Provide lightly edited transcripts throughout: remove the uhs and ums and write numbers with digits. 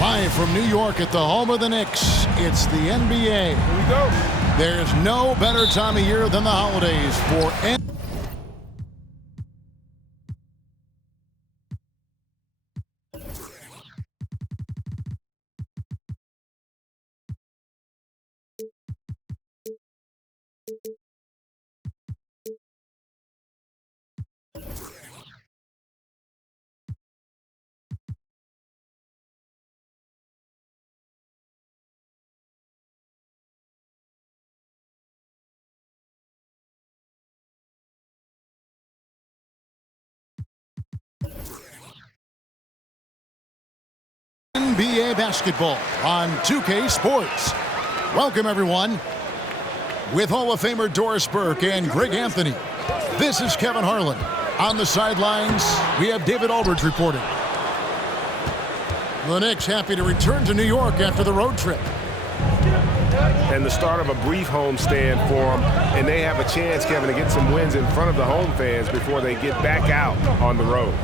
Live from New York at the home of the Knicks, it's the NBA. Here we go. There's no better time of year than the holidays for NBA basketball on 2K Sports. Welcome, everyone. With Hall of Famer Doris Burke and Greg Anthony, this is Kevin Harlan. On the sidelines, we have David Aldridge reporting. The Knicks happy to return to New York after the road trip. And the start of a brief homestand for them, and they have a chance, Kevin, to get some wins in front of the home fans before they get back out on the road.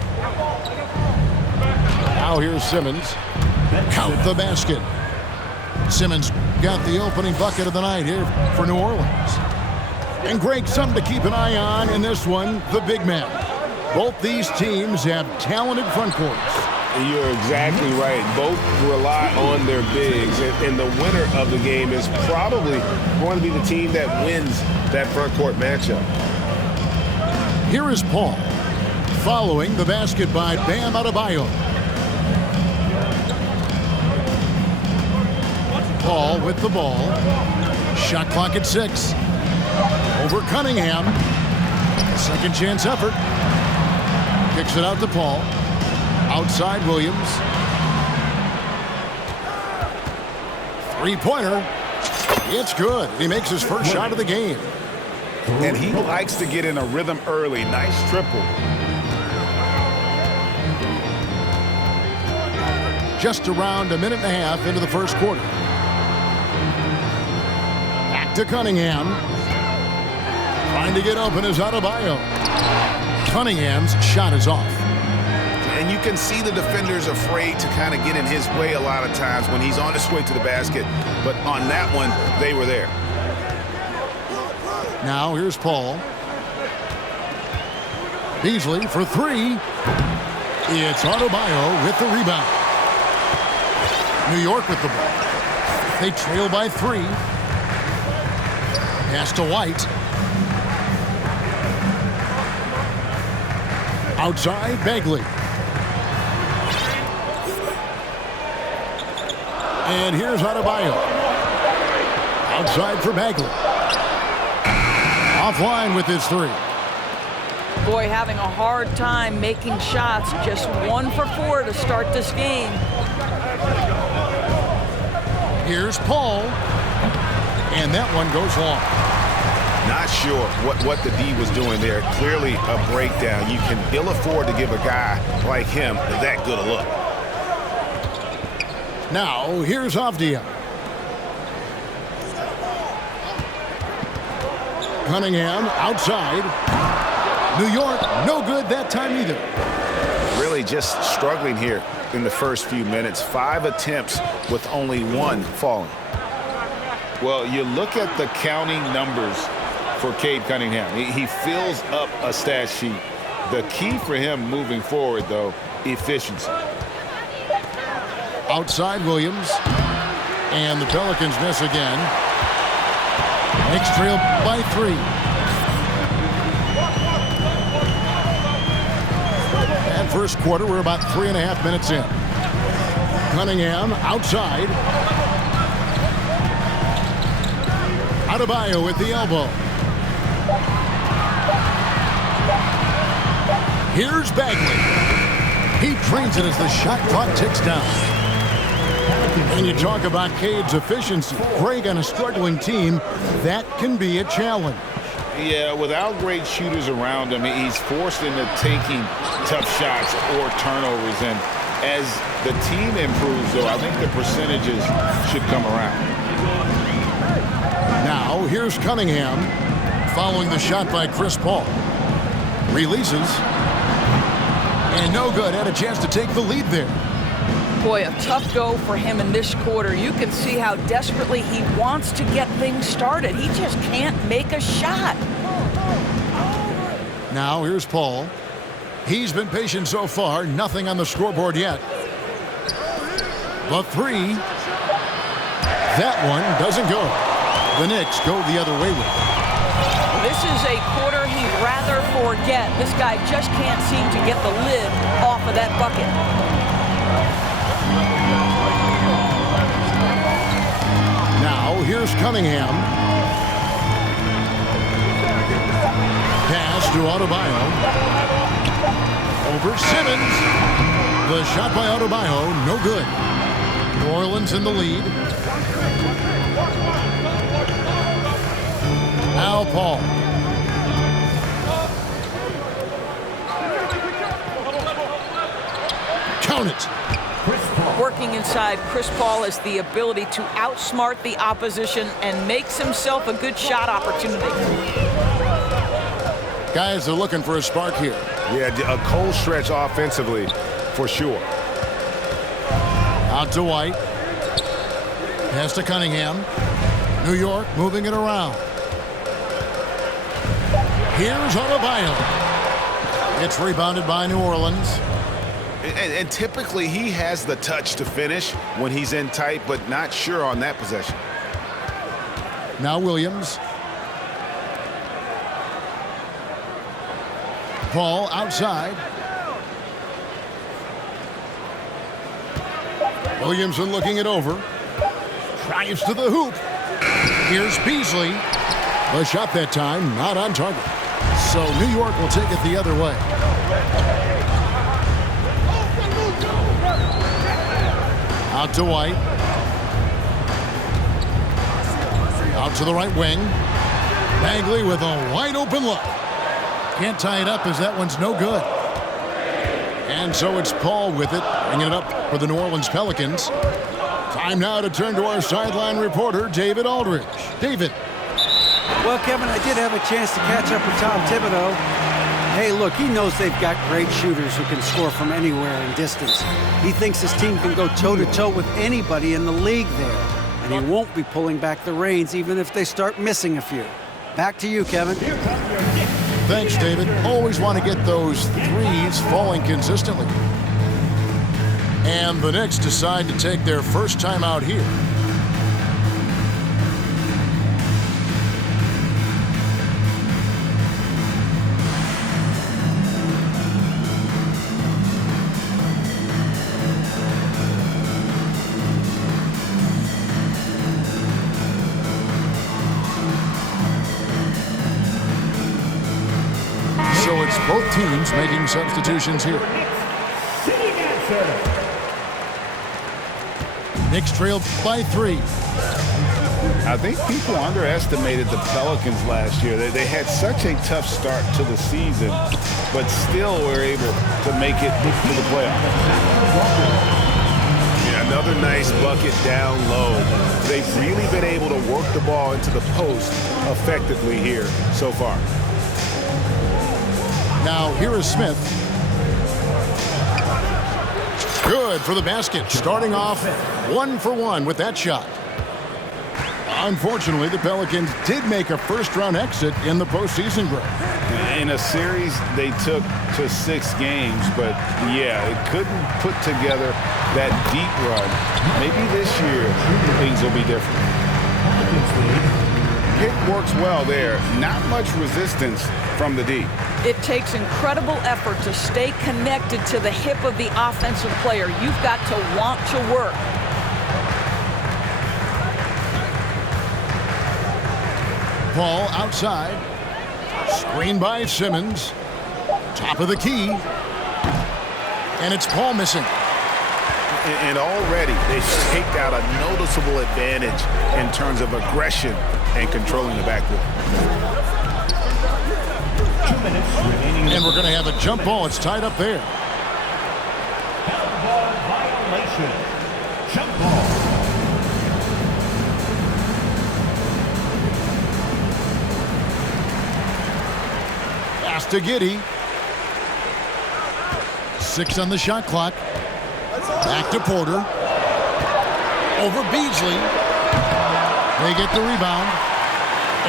Now here's Simmons. Count the basket. Simmons got the opening bucket of the night here for New Orleans. And Greg, something to keep an eye on in this one, the big man. Both these teams have talented front courts. You're exactly right. Both rely on their bigs, and the winner of the game is probably going to be the team that wins that front court matchup. Here is Paul, following the basket by Bam Adebayo. Paul with the ball. Shot clock at 6. Over Cunningham. Second chance effort. Kicks it out to Paul. Outside Williams. Three-pointer. It's good. He makes his first shot of the game. And he likes to get in a rhythm early. Nice triple. Just around a minute and a half into the first quarter. Back to Cunningham. Trying to get open is Adebayo. Cunningham's shot is off. And you can see the defenders afraid to kind of get in his way a lot of times when he's on his way to the basket. But on that one, they were there. Now here's Paul. Beasley for 3. It's Adebayo with the rebound. New York with the ball. They trail by 3. Pass to White. Outside, Bagley. And here's Adebayo. Outside for Bagley. Offline with his 3. Boy, having a hard time making shots. Just 1 for 4 to start this game. Here's Paul. And that one goes long. Not sure what the D was doing there. Clearly a breakdown. You can ill afford to give a guy like him that good a look. Now, here's Avdia. Cunningham outside. New York, no good that time either. Really just struggling here in the first few minutes. 5 attempts with only 1 falling. Well, you look at the counting numbers for Cade Cunningham. He fills up a stat sheet. The key for him moving forward, though, efficiency. Outside Williams. And the Pelicans miss again. Knicks trail by 3. And first quarter, we're about 3.5 minutes in. Cunningham outside. Adebayo with the elbow. Here's Bagley. He drains it as the shot clock ticks down. And you talk about Cade's efficiency. Greg, on a struggling team, that can be a challenge. Yeah, without great shooters around him, he's forced into taking tough shots or turnovers. And as the team improves, though, I think the percentages should come around. Now, here's Cunningham following the shot by Chris Paul. Releases. And no good. Had a chance to take the lead there. Boy, a tough go for him in this quarter. You can see how desperately he wants to get things started. He just can't make a shot. Now here's Paul. He's been patient so far. Nothing on the scoreboard yet. The three. That one doesn't go. The Knicks go the other way with it. This is a quarter he'd rather forget. This guy just can't seem to get the lid off of that bucket. Now here's Cunningham. Pass to Adebayo. Over Simmons. The shot by Adebayo, no good. New Orleans in the lead. Al Paul. Count it. Working inside, Chris Paul has the ability to outsmart the opposition and makes himself a good shot opportunity. Guys are looking for a spark here. Yeah, a cold stretch offensively, for sure. Out to White. Pass to Cunningham. New York moving it around. Here's Adebayo. It's rebounded by New Orleans. And typically he has the touch to finish when he's in tight, but not sure on that possession. Now Williams. Paul outside. Williamson looking it over. Drives to the hoop. Here's Beasley. The shot that time not on target. So New York will take it the other way. Out to White. Out to the right wing. Bagley with a wide open look. Can't tie it up as that one's no good. And so it's Paul with it, bringing it up for the New Orleans Pelicans. Time now to turn to our sideline reporter, David Aldridge. David. Well, Kevin, I did have a chance to catch up with Tom Thibodeau. Hey, look, he knows they've got great shooters who can score from anywhere in distance. He thinks his team can go toe-to-toe with anybody in the league there. And he won't be pulling back the reins even if they start missing a few. Back to you, Kevin. Thanks, David. Always want to get those threes falling consistently. And the Knicks decide to take their first time out here. So it's both teams making substitutions here. Knicks trailed by 3. I think people underestimated the Pelicans last year. They had such a tough start to the season, but still were able to make it to the playoffs. Yeah, another nice bucket down low. They've really been able to work the ball into the post effectively here so far. Now here is Smith. Good for the basket. Starting off 1 for 1 with that shot. Unfortunately, the Pelicans did make a first-round exit in the postseason break. In a series they took to 6 games, but yeah, it couldn't put together that deep run. Maybe this year things will be different. Pick works well there. Not much resistance from the D. It takes incredible effort to stay connected to the hip of the offensive player. You've got to want to work. Paul outside. Screen by Simmons. Top of the key. And it's Paul missing. And already they've taken out a noticeable advantage in terms of aggression and controlling the backcourt. 2 minutes remaining. And we're going to have a jump ball. It's tied up there. Foul ball violation. Jump ball. Pass to Giddey. 6 on the shot clock. Back to Porter. Over Beasley. They get the rebound.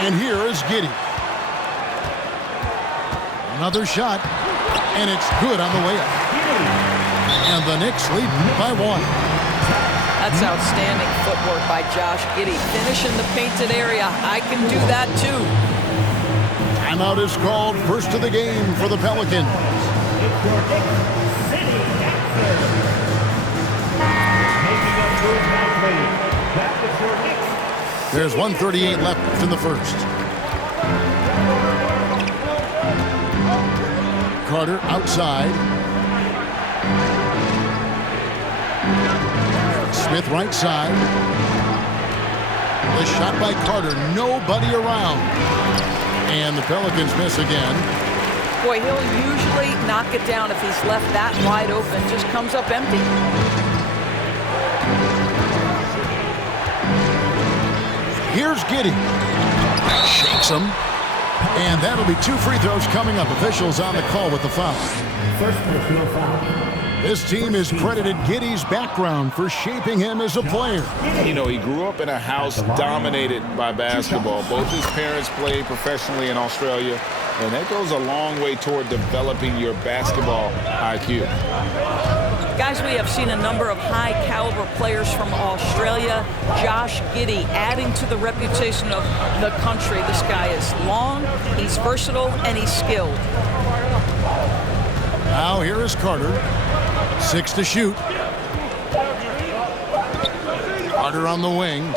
And here is Giddey. Another shot. And it's good on the way up. And the Knicks lead by 1. That's outstanding footwork by Josh Giddey. Finishing the painted area. I can do that too. Timeout is called. First of the game for the Pelicans. There's 1:38 left in the first. Carter outside. Smith right side. The shot by Carter. Nobody around. And the Pelicans miss again. Boy, he'll usually knock it down if he's left that wide open. Just comes up empty. Here's Giddey. Shakes him. And that'll be 2 free throws coming up. Officials on the call with the foul. First personal foul. This team has credited Giddey's background for shaping him as a player. You know, he grew up in a house dominated by basketball. Both his parents played professionally in Australia, and that goes a long way toward developing your basketball IQ. Guys, we have seen a number of high-caliber players from Australia. Josh Giddey adding to the reputation of the country. This guy is long, he's versatile, and he's skilled. Now here is Carter. 6 to shoot. Carter on the wing.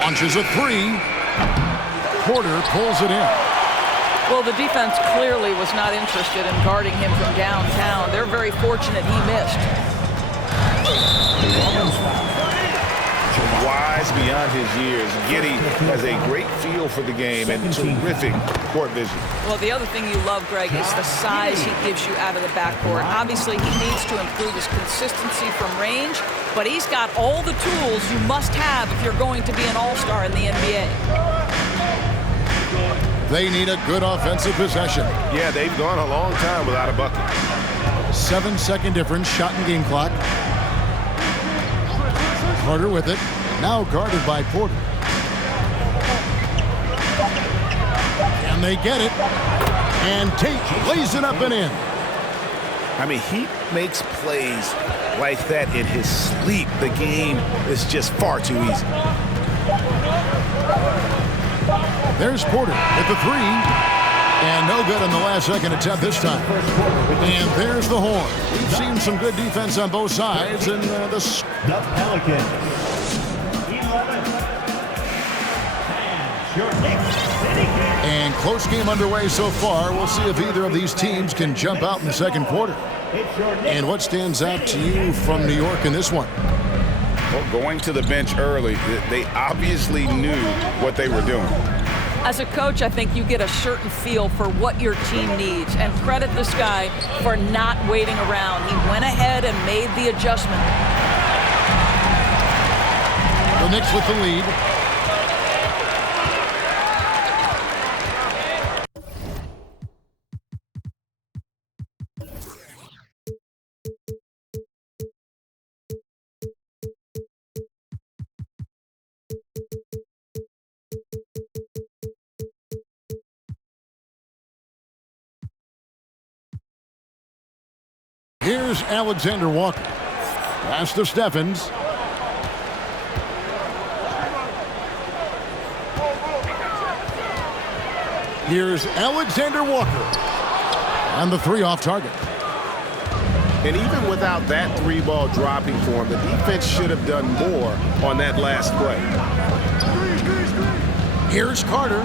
Launches a 3. Porter pulls it in. Well, the defense clearly was not interested in guarding him from downtown. They're very fortunate he missed. Wise beyond his years, Giddey has a great feel for the game and terrific court vision. Well, the other thing you love, Greg, is the size he gives you out of the backcourt. Obviously, he needs to improve his consistency from range, but he's got all the tools you must have if you're going to be an all-star in the NBA. They need a good offensive possession. Yeah, they've gone a long time without a bucket. 7-second difference, shot and game clock. Carter with it. Now guarded by Porter. And they get it. And Tate lays it up and in. I mean, he makes plays like that in his sleep. The game is just far too easy. There's Porter with the 3. And no good on the last second attempt this time. And there's the horn. We've seen some good defense on both sides. And The Pelicans. 11. Your Knicks City Kings. And close game underway so far. We'll see if either of these teams can jump out in the second quarter. And what stands out to you from New York in this one? Well, going to the bench early, they obviously knew what they were doing. As a coach, I think you get a certain feel for what your team needs, and credit this guy for not waiting around. He went ahead and made the adjustment. The Knicks with the lead. Here's Alexander Walker. Pass to Steffens. Here's Alexander Walker. And the 3 off target. And even without that 3-ball dropping for him, the defense should have done more on that last play. Here's Carter.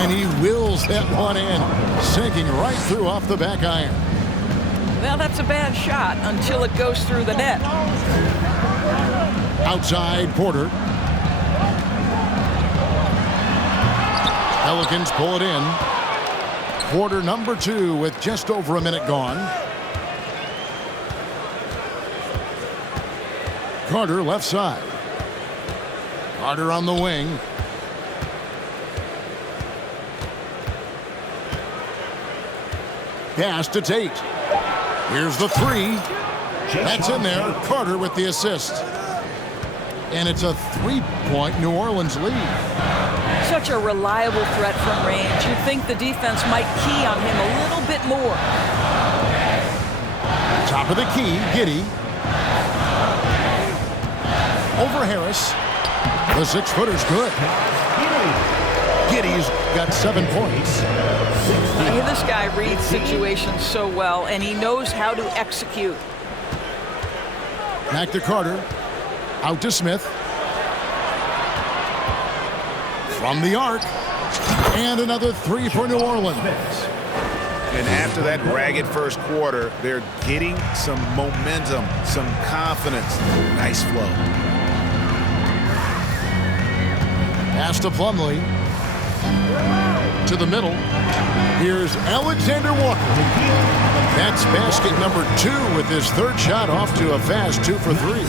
And he wills that one in, sinking right through off the back iron. Well, that's a bad shot until it goes through the net. Outside Porter. Pelicans pull it in. Quarter number 2 with just over a minute gone. Carter left side. Carter on the wing. Pass to Tate. Here's the 3. That's in there. Carter with the assist. And it's a 3-point New Orleans lead. Such a reliable threat from range. You'd think the defense might key on him a little bit more. Top of the key, Giddey. Over Harris. The 6-footer's good. Giddey's got 7 points. Hey, this guy reads situations so well, and he knows how to execute. Back to Carter. Out to Smith. From the arc. And another 3 for New Orleans. And after that ragged first quarter, they're getting some momentum, some confidence. Nice flow. Pass to Plumlee. To the middle. Here's Alexander Walker. That's basket number 2 with his 3rd shot off to a fast 2 for 3.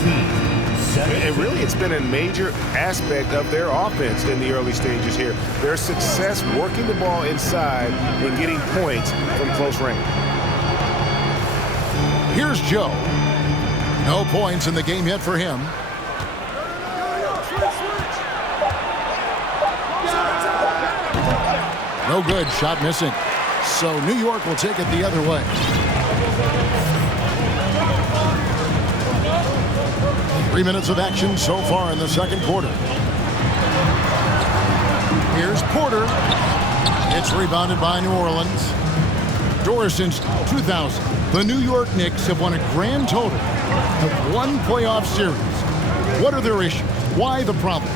And really, it's been a major aspect of their offense in the early stages here. Their success working the ball inside and getting points from close range. Here's Joe. No points in the game yet for him. No good. Shot missing. So New York will take it the other way. Three minutes of action so far in the second quarter. Here's Porter. It's rebounded by New Orleans. Doris, since 2000, the New York Knicks have won a grand total of 1 playoff series. What are their issues? Why the problems?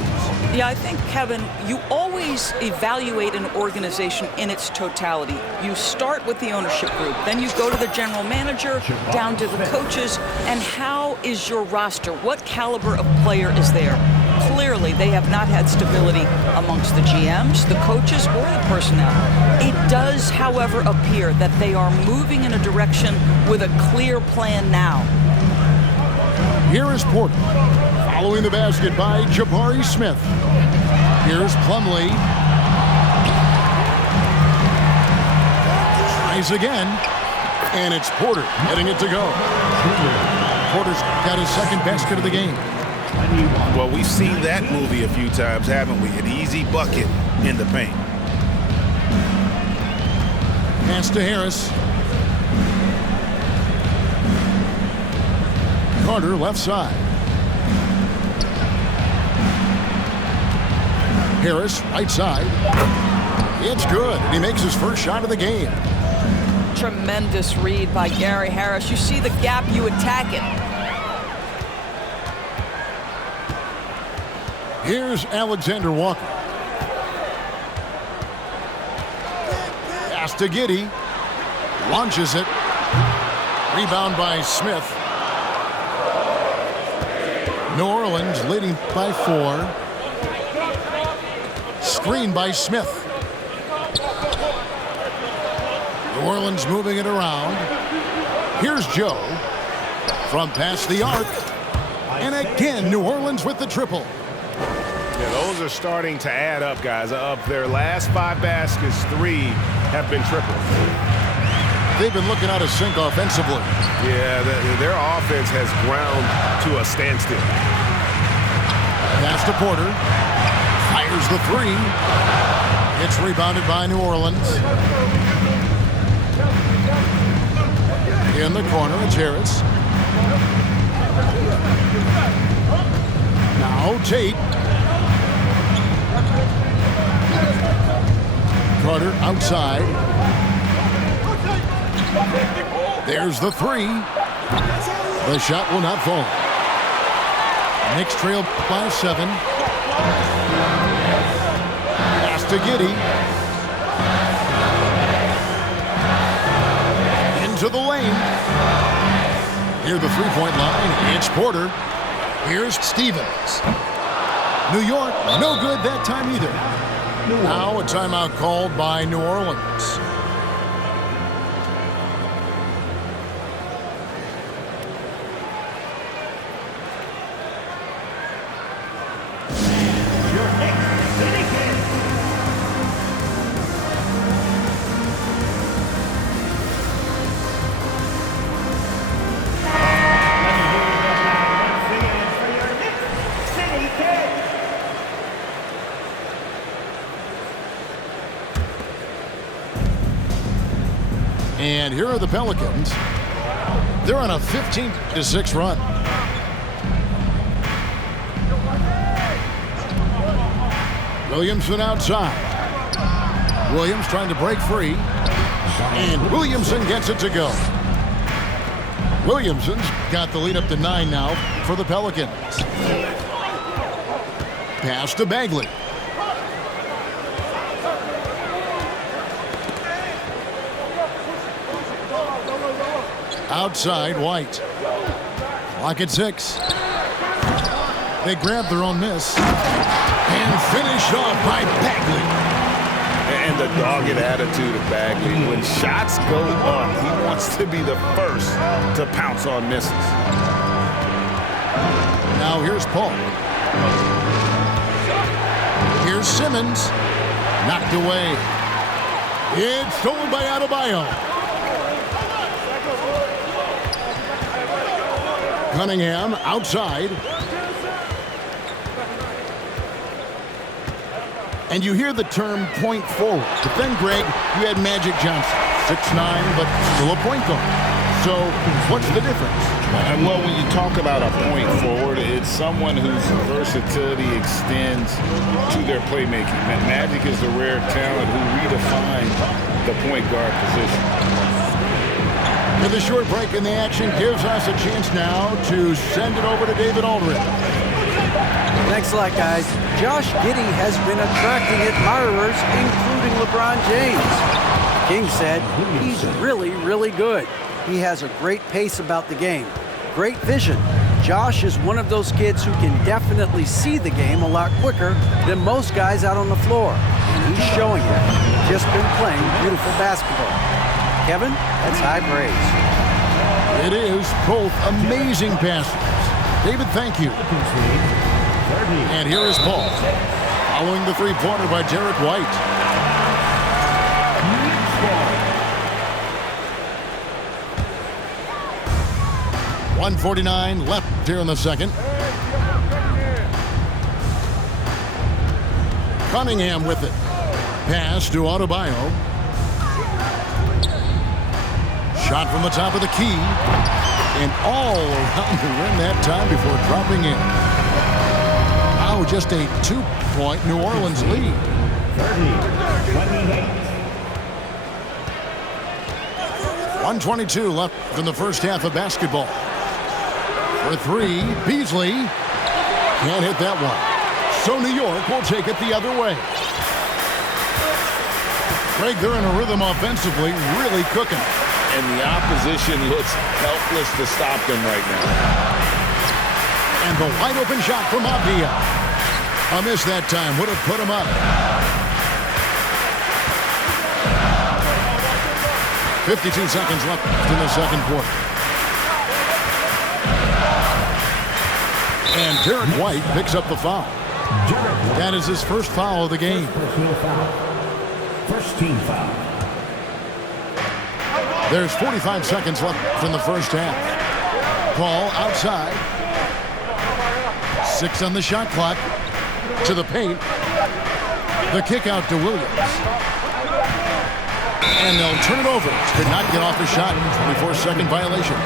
Yeah, I think, Kevin, you always evaluate an organization in its totality. You start with the ownership group, then you go to the general manager, down to the coaches, and how is your roster? What caliber of player is there? Clearly, they have not had stability amongst the GMs, the coaches, or the personnel. It does, however, appear that they are moving in a direction with a clear plan now. Here is Porter. Following the basket by Jabari Smith. Here's Plumlee. Tries again. And it's Porter getting it to go. Porter's got his 2nd basket of the game. Well, we've seen that movie a few times, haven't we? An easy bucket in the paint. Pass to Harris. Carter left side. Harris right side. It's good. He makes his 1st shot of the game. Tremendous read by Gary Harris. You see the gap, you attack it. Here's Alexander Walker. Pass to Giddey. Launches it. Rebound by Smith. New Orleans leading by 4. Screen by Smith. New Orleans moving it around. Here's Joe from past the arc. And again, New Orleans with the triple. Yeah, those are starting to add up, guys. Of their last 5 baskets, 3 have been triples. They've been looking out of sync offensively. Yeah, their offense has ground to a standstill. Pass to Porter. Fires the 3. It's rebounded by New Orleans. In the corner, it's Harris. Now Tate. Carter outside. There's the 3. The shot will not fall. Knicks trail by 7. Pass to Giddey. Into the lane. Near the 3-point line, it's Porter. Here's Stevens. New York, no good that time either. Now a timeout called by New Orleans. And here are the Pelicans. They're on a 15-6 run. Williamson outside. Williams trying to break free. And Williamson gets it to go. Williamson's got the lead up to 9 now for the Pelicans. Pass to Bagley. Outside, White. Clock at 6. They grab their own miss. And finished off by Bagley. And the dogged attitude of Bagley. When shots go up, he wants to be the first to pounce on misses. Now here's Paul. Here's Simmons. Knocked away. It's stolen by Adebayo. Cunningham outside. And you hear the term point forward. But then, Greg, you had Magic Johnson. 6'9", but still a point guard. So what's the difference? Well, when you talk about a point forward, it's someone whose versatility extends to their playmaking. Magic is the rare talent who redefined the point guard position. With a short break in the action gives us a chance now to send it over to David Aldridge. Thanks a lot, guys. Josh Giddey has been attracting admirers, including LeBron James. King said he's really, really good. He has a great pace about the game, great vision. Josh is one of those kids who can definitely see the game a lot quicker than most guys out on the floor. And he's showing it. Just been playing beautiful basketball. Kevin, that's high praise. It is both amazing passes. David, thank you. And here is Paul, following the three-pointer by Derek White. .149 left here in the second. Cunningham with it. Pass to Adebayo. Shot from the top of the key. And all around the rim that time before dropping in. Now just a 2-point New Orleans lead. 1:22 left in the first half of basketball. For three, Beasley can't hit that one. So New York will take it the other way. Greg, they're in a rhythm offensively, really cooking. And the opposition looks helpless to stop them right now. And the wide open shot from Apia. A miss that time would have put him up. 52 seconds left in the second quarter. And Derek White picks up the foul. That is his first foul of the game. First team foul. There's 45 seconds left in the first half. Paul outside. 6 on the shot clock. To the paint. The kick out to Williams. And they'll turn it over. Could not get off the shot. 24-second violation.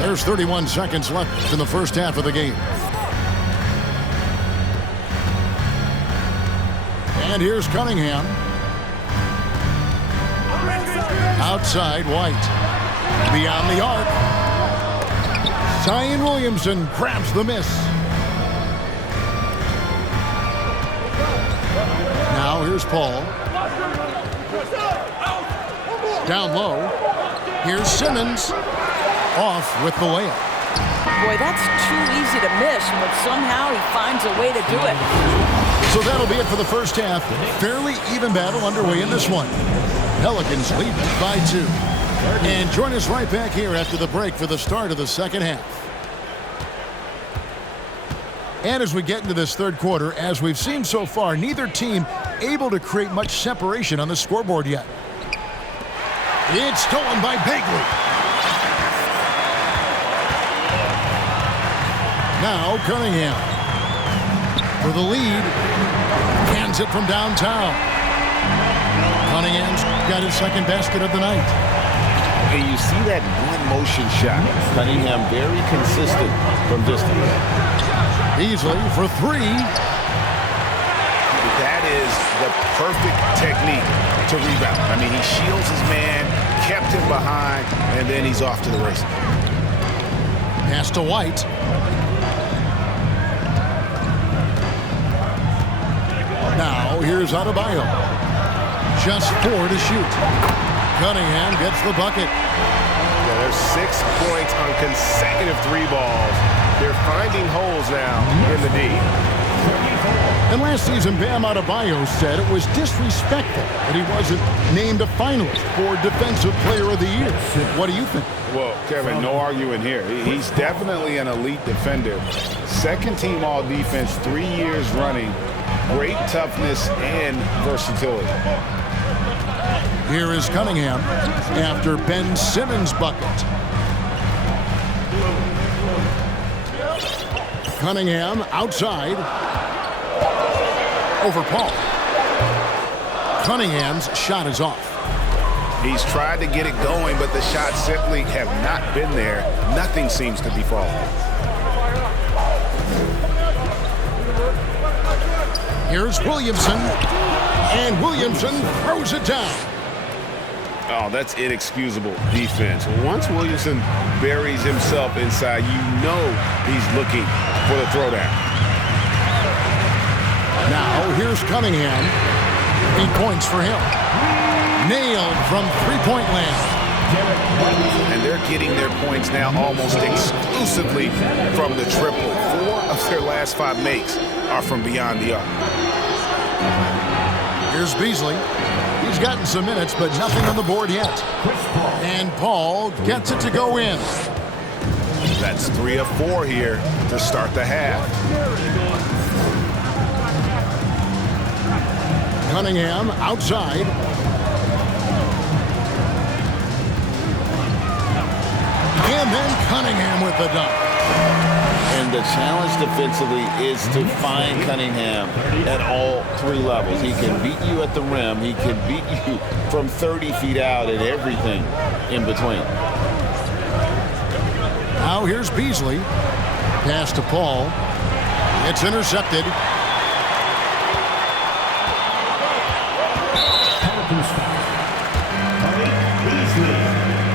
There's 31 seconds left in the first half of the game. And here's Cunningham. Outside, White. Beyond the arc. Zion Williamson grabs the miss. Now here's Paul. Down low. Here's Simmons. Off with the layup. Boy, that's too easy to miss, but somehow he finds a way to do it. So that'll be it for the first half. Fairly even battle underway in this one. Pelicans lead by 2. And join us right back here after the break for the start of the second half. And as we get into this third quarter, as we've seen so far, neither team able to create much separation on the scoreboard yet. It's stolen by Bagley. Now Cunningham. for the lead. Hands it from downtown. Cunningham's got his second basket of the night. And you see that one motion shot. Cunningham very consistent from distance. Beasley for three. That is the perfect technique to rebound. I mean, he shields his man, kept him behind, and then he's off to the races. Pass to White. Now here's Adebayo. Just 4 to shoot. Cunningham gets the bucket. Yeah, there's 6 points on consecutive 3 balls. They're finding holes now in the D. And last season, Bam Adebayo said it was disrespectful that he wasn't named a finalist for Defensive Player of the Year. What do you think? Well, Kevin, no arguing here. He's definitely an elite defender. Second team all defense 3 years running. Great toughness and versatility. Here is Cunningham after Ben Simmons' bucket. Cunningham outside. Over Paul. Cunningham's shot is off. He's tried to get it going, but the shots simply have not been there. Nothing seems to be falling. Here's Williamson. And Williamson throws it down. Oh, that's inexcusable defense. Once Williamson buries himself inside, you know he's looking for the throwdown. Now, here's Cunningham. 8 points for him. Nailed from three-point land. And they're getting their points now almost exclusively from the triple. 4 of their last 5 makes are from beyond the arc. Here's Beasley. He's gotten some minutes, but nothing on the board yet. And Paul gets it to go in. That's 3 of 4 here to start the half. Cunningham outside. And then Cunningham with the dunk. And the challenge defensively is to find Cunningham at all 3 levels. He can beat you at the rim. He can beat you from 30 feet out and everything in between. Now here's Beasley. Pass to Paul. It's intercepted.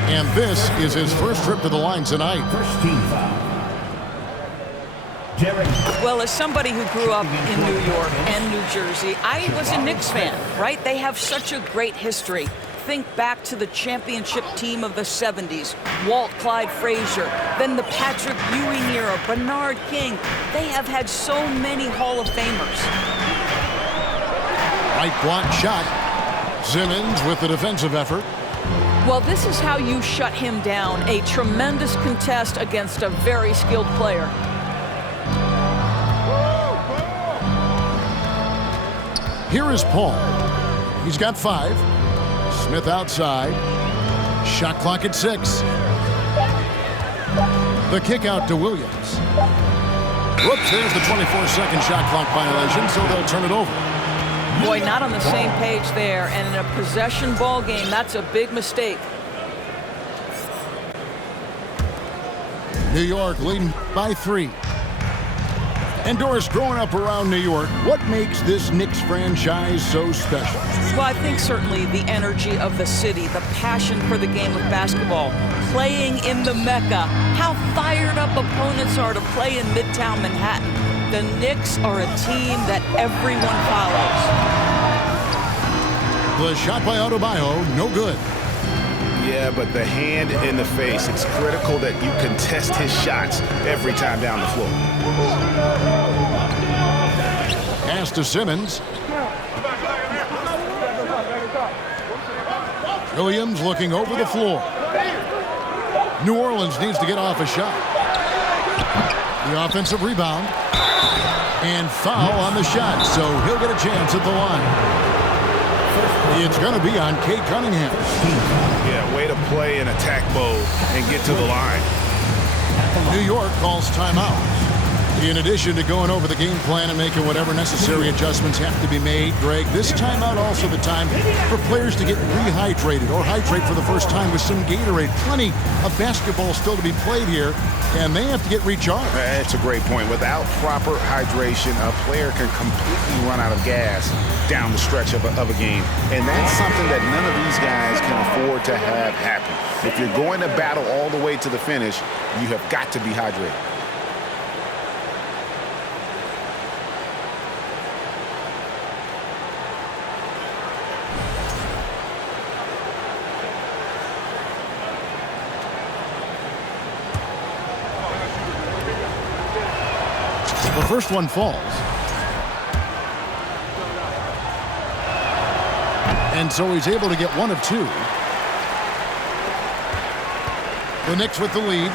And this is his first trip to the line tonight. First team foul. Well, as somebody who grew up in New York and New Jersey, I was a Knicks fan, right? They have such a great history. Think back to the championship team of the 70s, Walt Clyde Frazier, then the Patrick Ewing era, Bernard King. They have had so many Hall of Famers. Right block shot. Simmons with the defensive effort. Well, this is how you shut him down. A tremendous contest against a very skilled player. Here is Paul. He's got 5. Smith outside. Shot clock at 6. The kick out to Williams. Whoops, there's the 24-second shot clock violation, so they'll turn it over. Boy, not on the same page there, and in a possession ball game, that's a big mistake. New York leading by 3. And Doris, growing up around New York, what makes this Knicks franchise so special? Well, I think certainly the energy of the city, the passion for the game of basketball, playing in the Mecca, how fired up opponents are to play in Midtown Manhattan. The Knicks are a team that everyone follows. The shot by Adebayo, no good. Yeah, but the hand in the face, it's critical that you contest his shots every time down the floor. Pass to Simmons. Williams looking over the floor. New Orleans needs to get off a shot. The offensive rebound. And foul on the shot, so he'll get a chance at the line. It's going to be on Kate Cunningham. Yeah, way to play in attack mode and get to the line. New York calls timeout. In addition to going over the game plan and making whatever necessary adjustments have to be made, Greg, this timeout also the time for players to get rehydrated or hydrate for the first time with some Gatorade. Plenty of basketball still to be played here, and they have to get recharged. That's a great point. Without proper hydration, a player can completely run out of gas down the stretch of a game. And that's something that none of these guys can afford to have happen. If you're going to battle all the way to the finish, you have got to be hydrated. The first one falls. And so he's able to get one of two. The Knicks with the lead.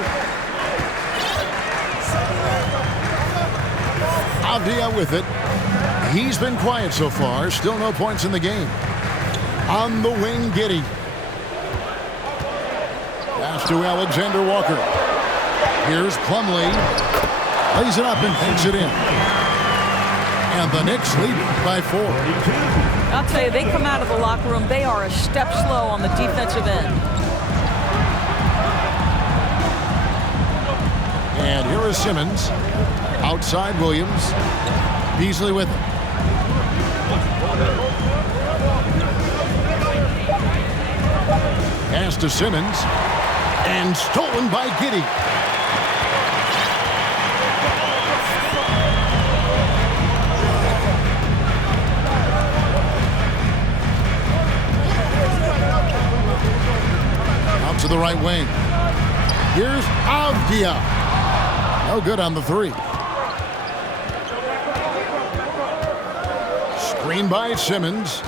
Avdia with it. He's been quiet so far. Still no points in the game. On the wing, Giddey. Pass to Alexander Walker. Here's Plumlee. Lays it up and banks it in. And the Knicks lead by 4. I'll tell you, they come out of the locker room, they are a step slow on the defensive end. And here is Simmons. Outside Williams. Beasley with it. Pass to Simmons. And stolen by Giddey. To the right wing. Here's Avdia. No good on the 3. Screen by Simmons.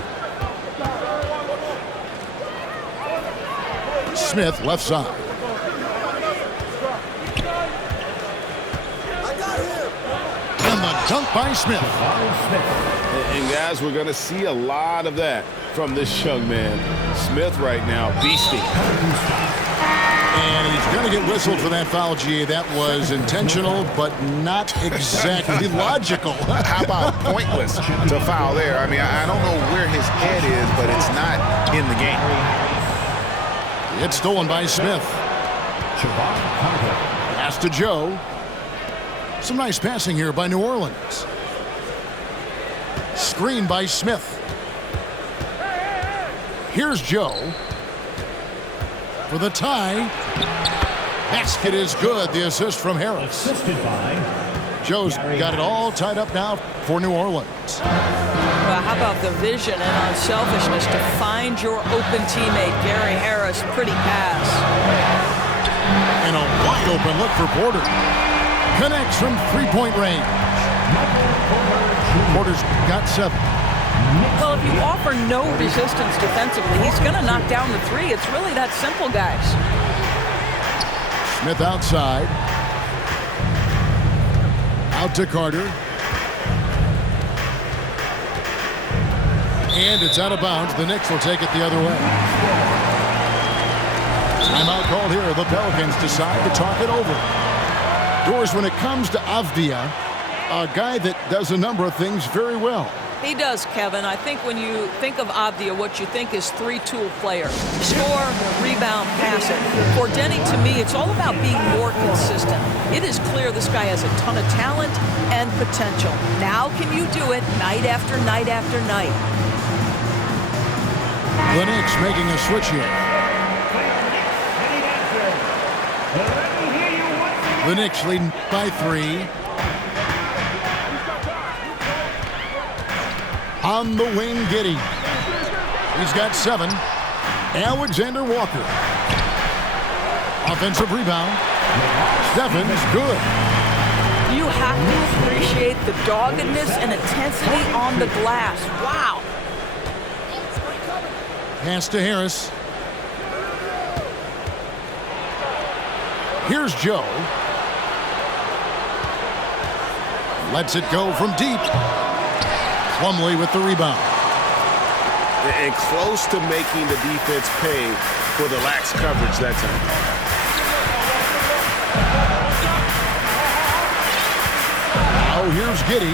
Smith left side. And the dunk by Smith. And guys, we're going to see a lot of that from this young man. Smith right now, beasting. And he's going to get whistled for that foul, G. That was intentional, but not exactly logical. How about pointless to foul there? I mean, I don't know where his head is, but it's not in the game. It's stolen by Smith. Pass to Joe. Some nice passing here by New Orleans. Screen by Smith. Here's Joe. For the tie. Basket is good. The assist from Harris. Joe's got it all tied up now for New Orleans. Well, how about the vision and unselfishness to find your open teammate, Gary Harris. Pretty pass. And a wide open look for Porter. Connects from three-point range. Porter's got 7. Well, if you offer no resistance defensively, he's going to knock down the 3. It's really that simple, guys. Smith outside. Out to Carter. And it's out of bounds. The Knicks will take it the other way. Timeout called here. The Pelicans decide to talk it over. Doors, when it comes to Avdia, a guy that does a number of things very well. He does, Kevin. I think when you think of Avdia, what you think is 3-tool player. Score, rebound, pass it. For Denny, to me, it's all about being more consistent. It is clear this guy has a ton of talent and potential. Now can you do it night after night after night? The Knicks making a switch here. The Knicks leading by 3. On the wing, Giddey. He's got 7. Alexander Walker. Offensive rebound. Stephens, good. You have to appreciate the doggedness and intensity on the glass. Wow. Pass to Harris. Here's Joe. Lets it go from deep. Plumlee with the rebound. And close to making the defense pay for the lax coverage that time. Now here's Giddey.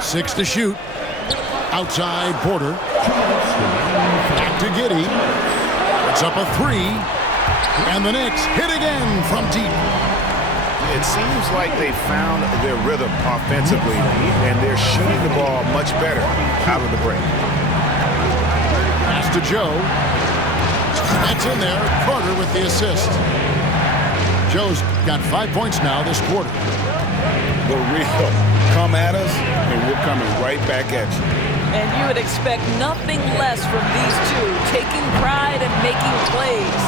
6 to shoot. Outside Porter. Back to Giddey. It's up a 3. And the Knicks hit again from deep. It seems like they found their rhythm offensively, and they're shooting the ball much better out of the break. Pass to Joe. That's in there. Carter with the assist. Joe's got 5 points now this quarter. The real come at us, and we're coming right back at you. And you would expect nothing less from these two, taking pride and making plays.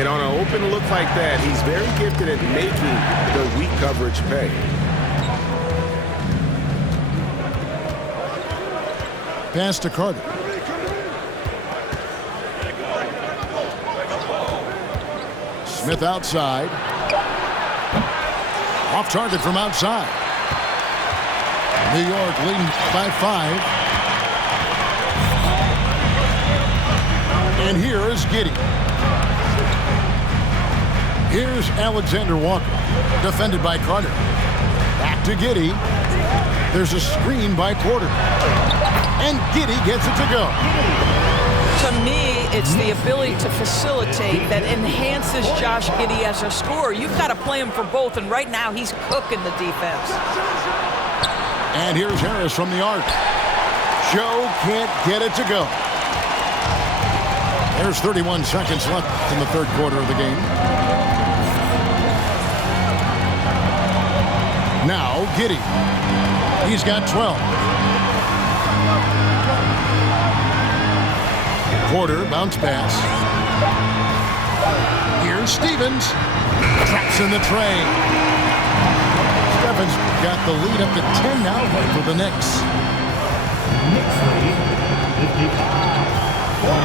And on an open look like that, he's very gifted at making the weak coverage pay. Pass to Carter. Smith outside. Off target from outside. New York leading by 5. And here is Giddey. Here's Alexander Walker, defended by Carter. Back to Giddey. There's a screen by Porter. And Giddey gets it to go. To me, it's the ability to facilitate that enhances Josh Giddey as a scorer. You've got to play him for both, and right now he's cooking the defense. And here's Harris from the arc. Joe can't get it to go. There's 31 seconds left in the third quarter of the game. Now Giddey. He's got 12. Porter bounce pass. Here's Stevens. Traps in the tray. Stevens got the lead up to 10 now for the Knicks.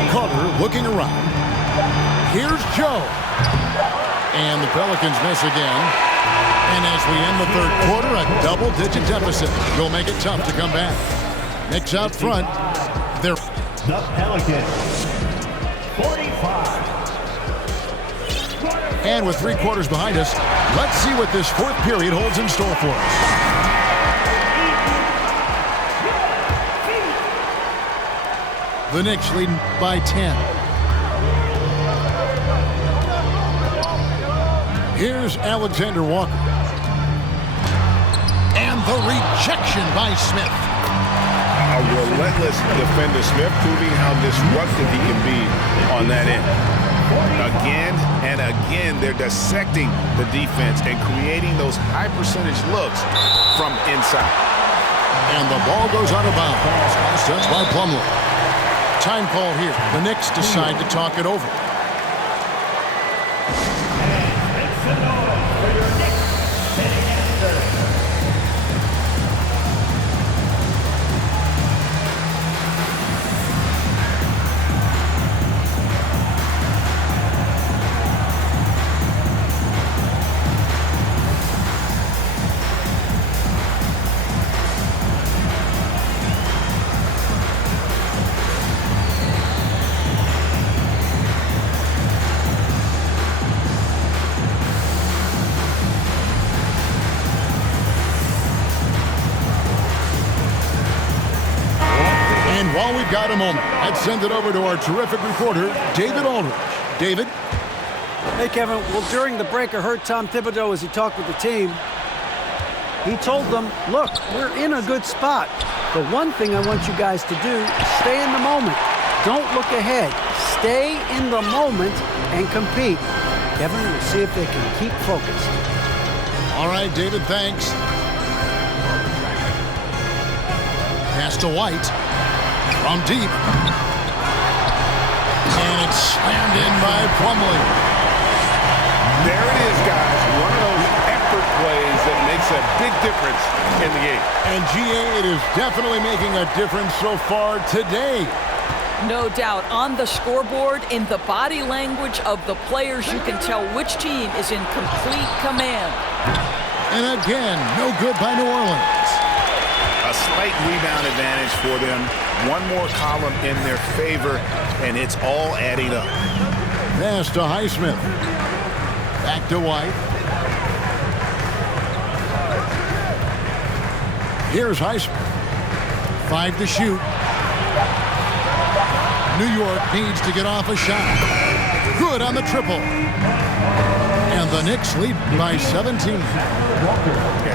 Carter looking around. Here's Joe. And the Pelicans miss again. And as we end the third quarter, a double-digit deficit will make it tough to come back. Knicks out front. They're The Pelicans, 45. And with 3 quarters behind us, let's see what this fourth period holds in store for us. The Knicks leading by 10. Here's Alexander Walker. And the rejection by Smith. A relentless defender, Smith, proving how disruptive he can be on that end. Again and again, they're dissecting the defense and creating those high percentage looks from inside. And the ball goes out of bounds. Last touch by Plumlee. Time call here. The Knicks decide to talk it over. While we've got a moment, let's send it over to our terrific reporter, David Aldridge. David? Hey, Kevin. Well, during the break, I heard Tom Thibodeau as he talked with the team. He told them, look, we're in a good spot. The one thing I want you guys to do is stay in the moment. Don't look ahead. Stay in the moment and compete. Kevin, we'll see if they can keep focused. All right, David, thanks. Pass to White. From deep. And it's slammed in by Plumlee. There it is, guys. One of those effort plays that makes a big difference in the game. And GA, it is definitely making a difference so far today. No doubt. On the scoreboard, in the body language of the players, you can tell which team is in complete command. And again, no good by New Orleans. A slight rebound advantage for them. One more column in their favor, and it's all adding up. Pass to Highsmith. Back to White. Here's Heisman. 5 to shoot. New York needs to get off a shot. Good on the triple. And the Knicks lead by 17.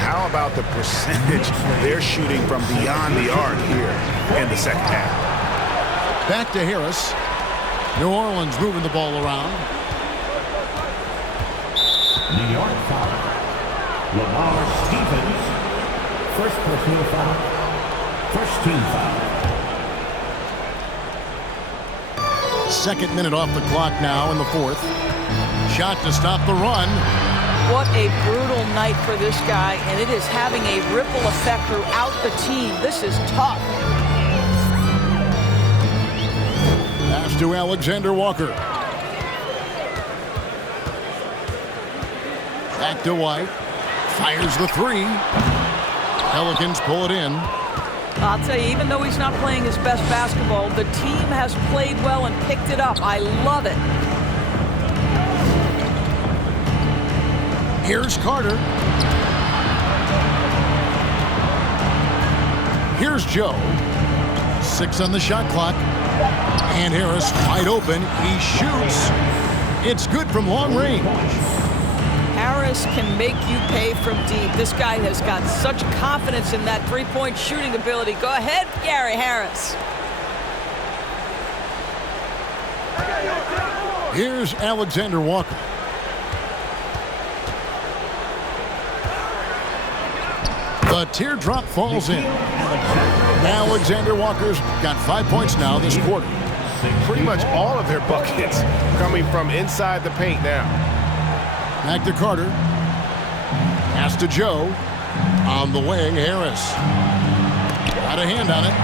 How about the percentage they're shooting from beyond the arc here in the second half? Back to Harris. New Orleans moving the ball around. New York foul. Lamar Stevens. First personal foul. First team foul. Second minute off the clock now in the fourth. Shot to stop the run. What a brutal night for this guy, and it is having a ripple effect throughout the team. This is tough. Pass to Alexander Walker. Back to White. Fires the three. Pelicans pull it in. I'll tell you, even though he's not playing his best basketball, the team has played well and picked it up. I love it. Here's Carter. Here's Joe. 6 on the shot clock. And Harris wide open. He shoots. It's good from long range. Harris can make you pay from deep. This guy has got such confidence in that three-point shooting ability. Go ahead, Gary Harris. Here's Alexander Walker. The teardrop falls in. Alexander Walker's got 5 points now this quarter. Pretty much all of their buckets coming from inside the paint now. Back to Carter. Pass to Joe. On the wing, Harris. Got a hand on it.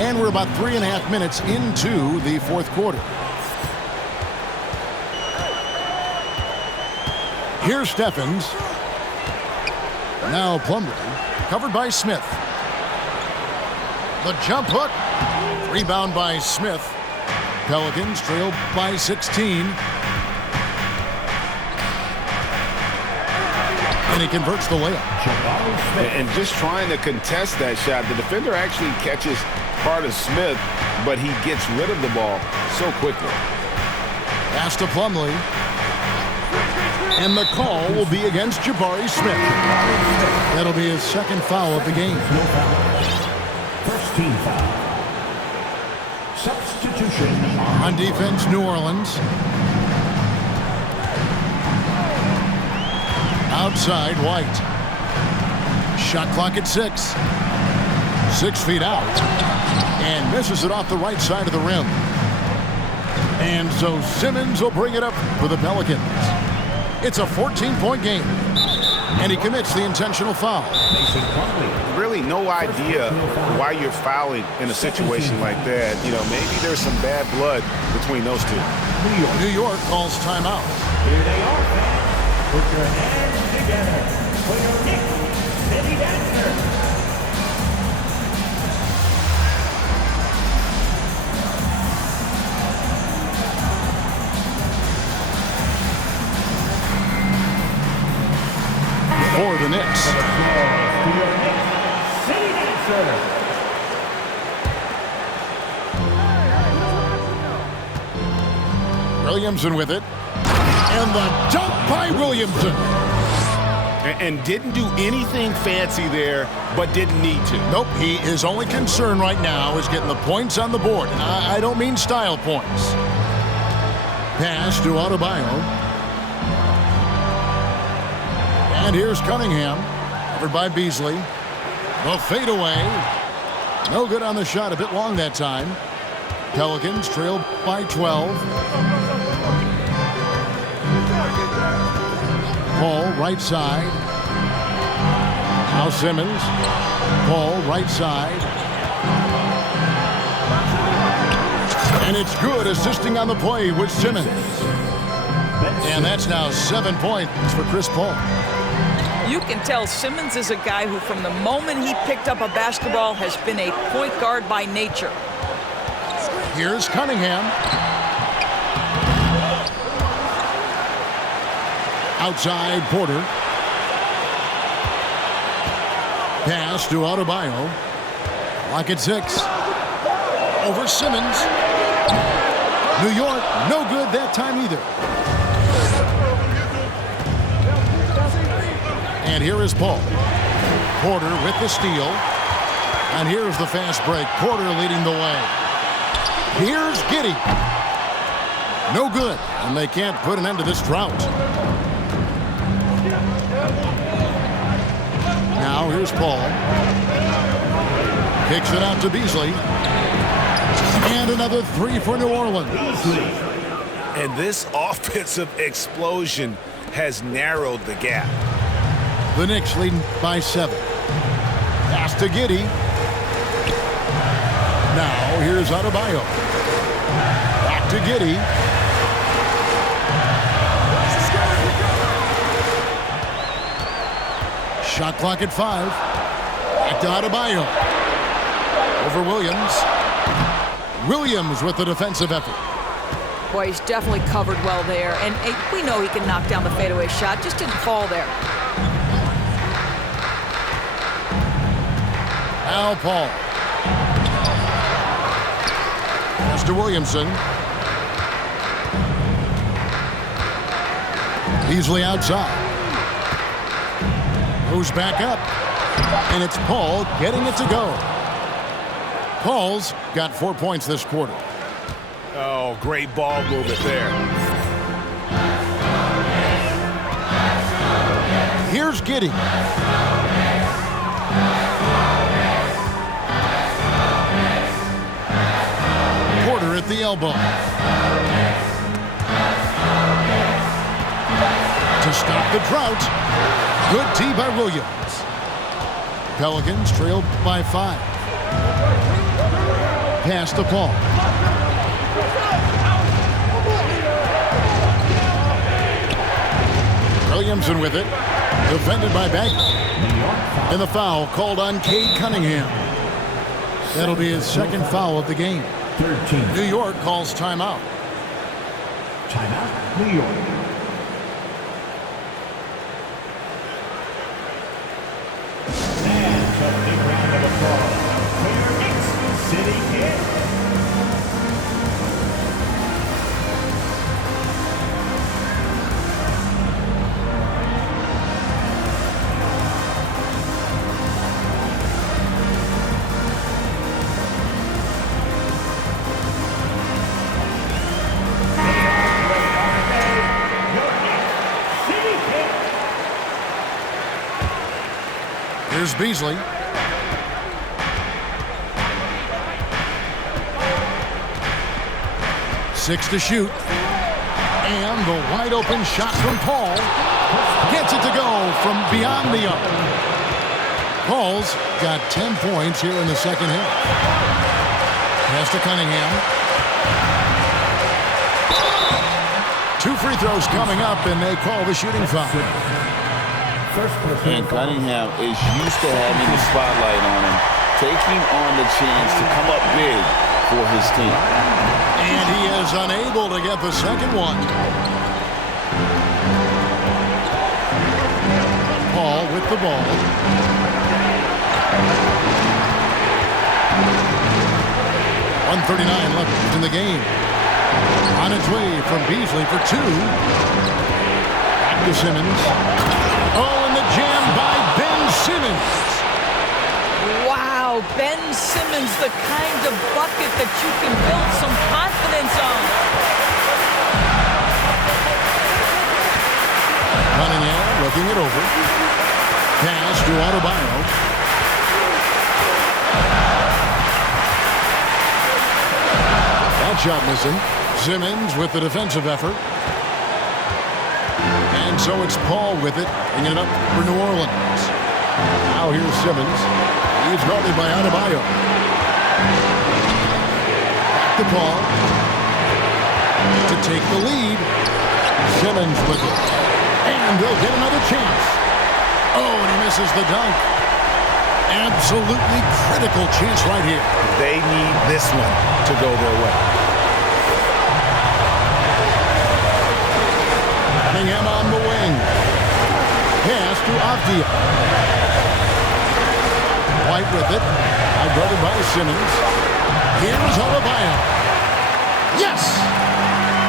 And we're about 3.5 minutes into the fourth quarter. Here's Stephens. Now Plumlee, covered by Smith. The jump hook. Rebound by Smith. Pelicans trail by 16. And he converts the layup. And just trying to contest that shot, the defender actually catches part of Smith, but he gets rid of the ball so quickly. Pass to Plumlee. And the call will be against Jabari Smith. That'll be his second foul of the game. First team foul. Substitution. On defense, New Orleans. Outside, White. Shot clock at 6. 6 feet out. And misses it off the right side of the rim. And so Simmons will bring it up for the Pelicans. It's a 14-point game. And he commits the intentional foul. Really no idea why you're fouling in a situation like that. You know, maybe there's some bad blood between those two. New York calls timeout. Here they are, fans. Put your hands together for your Knicks City Dancer. For the Knicks. Williamson with it. And the dunk by Williamson. And didn't do anything fancy there, but didn't need to. Nope, his only concern right now is getting the points on the board. And I don't mean style points. Pass to Adebayo. And here's Cunningham, covered by Beasley. The fadeaway. No good on the shot, a bit long that time. Pelicans trail by 12. Paul, right side. Now Simmons. Paul, right side. And it's good, assisting on the play with Simmons. And that's now 7 points for Chris Paul. You can tell Simmons is a guy who, from the moment he picked up a basketball, has been a point guard by nature. Here's Cunningham. Outside, Porter. Pass to Adebayo. Lock at 6. Over Simmons. New York, no good that time either. And here is Paul. Porter with the steal. And here's the fast break. Porter leading the way. Here's Giddey. No good. And they can't put an end to this drought. Now here's Paul. Kicks it out to Beasley. And another 3 for New Orleans. And this offensive explosion has narrowed the gap. The Knicks leading by 7. Pass to Giddey. Now here's Adebayo. Back to Giddey. Shot clock at 5. Back to Adebayo. Over Williams. Williams with the defensive effort. Boy, he's definitely covered well there. And we know he can knock down the fadeaway shot. Just didn't fall there. Al Paul. Pass to Williamson. Beasley outside. Goes back up. And it's Paul getting it to go. Paul's got 4 points this quarter. Oh, great ball movement there. Here's Giddey. Porter at the elbow. To stop the drought. Good tee by Williams. Pelicans trailed by 5. Pass to Paul. Williamson with it. Defended by Bagley. And the foul called on Cade Cunningham. That'll be his second foul of the game. 13. New York calls timeout. Timeout, New York. And a big round of applause for your Knicks City Kid. Here's Beasley. Six to shoot. And the wide open shot from Paul. Gets it to go from beyond the arc. Paul's got 10 points here in the second half. Pass to Cunningham. 2 free throws coming up, and they call the shooting foul. And Cunningham is used to having the spotlight on him, taking on the chance to come up big for his team. And he is unable to get the second one. Paul with the ball. .139 left in the game. On its way from Beasley for 2. Back to Simmons. Oh, and the jam by Ben Simmons. Wow, Ben Simmons, the kind of bucket that you can build some confidence on. Cunningham looking it over. Pass to Adebayo. That shot missing. Simmons with the defensive effort. And so it's Paul with it, bringing it up for New Orleans. Now here's Simmons. He's guarded by Adebayo. Back to Paul. To take the lead. Simmons with it. And they'll get another chance. Oh, and he misses the dunk. Absolutely critical chance right here. They need this one to go their way. Cunningham on the wing. Pass to Avdia. White with it. Guarded by Simmons. Here's Adebayo. Yes!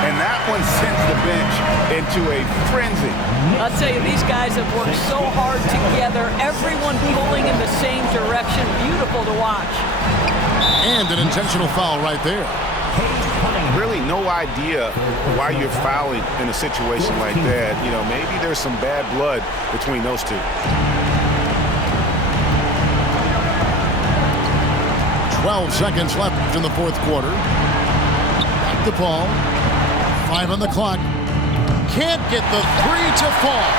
And that one sends the bench into a frenzy. I'll tell you, these guys have worked so hard together. Everyone pulling in the same direction. Beautiful to watch. And an intentional foul right there. Really no idea why you're fouling in a situation like that. You know, maybe there's some bad blood between those two. 12 seconds left in the fourth quarter. Back to Paul. 5 on the clock. Can't get the three to fall.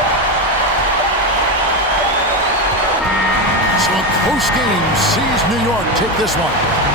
So a close game sees New York take this one.